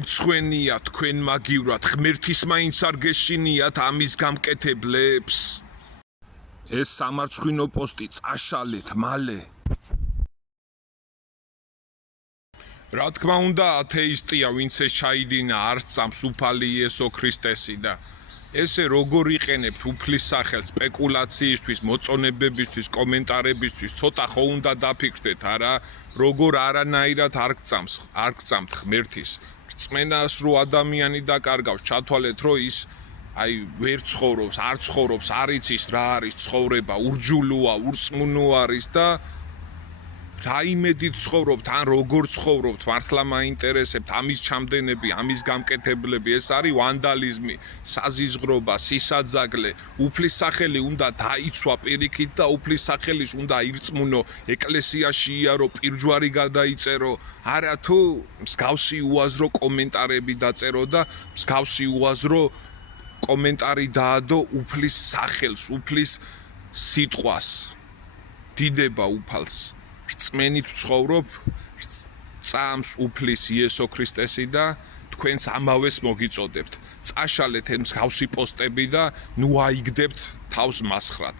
მცხვენია თქვენ მაგივრად ღმერთის მაინც არ გეშინიათ ამის გამკეთებლებს ეს სამარცხვინო პოსტი წაშალეთ მალე რა თქმა უნდა ათეისტია ვინც ეს ჩაიდინა არ სწამს უფალი იესო ქრისტესი და ესე როგორ იყენებთ უფლის სახელს სპეკულაციისთვის, მოწონებებისთვის, კომენტარებისთვის, ცოტა ხო უნდა დაფიქრდეთ, არა, როგორ არანაირად არ გწამთ ღმერთის რწმენას რო ადამიანი დაკარგავს, ჩათვალეთ რომ ის აი ვერ ცხოვრობს, არ ცხოვრობს, არ იცის რა არის ცხოვრება, ურჯულოა, ურწმუნო არის და რა იმედით ცხოვრობთ, ან როგორ ცხოვრობთ, მართლა მაინტერესებთ ამის ჩამდენები, ამის გამკეთებლები, ეს არის ვანდალიზმი, საზიზღრობა, სისაძაგლე, უფლის სახელი უნდა დაიცვა პირიქით და უფლის სახელის უნდა ირწმუნო, ეკლესიაში იარო, პირჯვარი გადაიწერო, არა თუ მსგავსი უაზრო კომენტარები დაწერო და მსგავსი უაზრო კომენტარი დაადო უფლის სახელს, უფლის სიტყვას, დიდება უფალს. რწმენით ვცხოვრობ, წამს უფლის იესო ქრისტესი და თქვენს ამავეს მოგიწოდებთ. წაშალეთ მსგავსი პოსტები და ნუ აიგდებთ თავს მასხრად.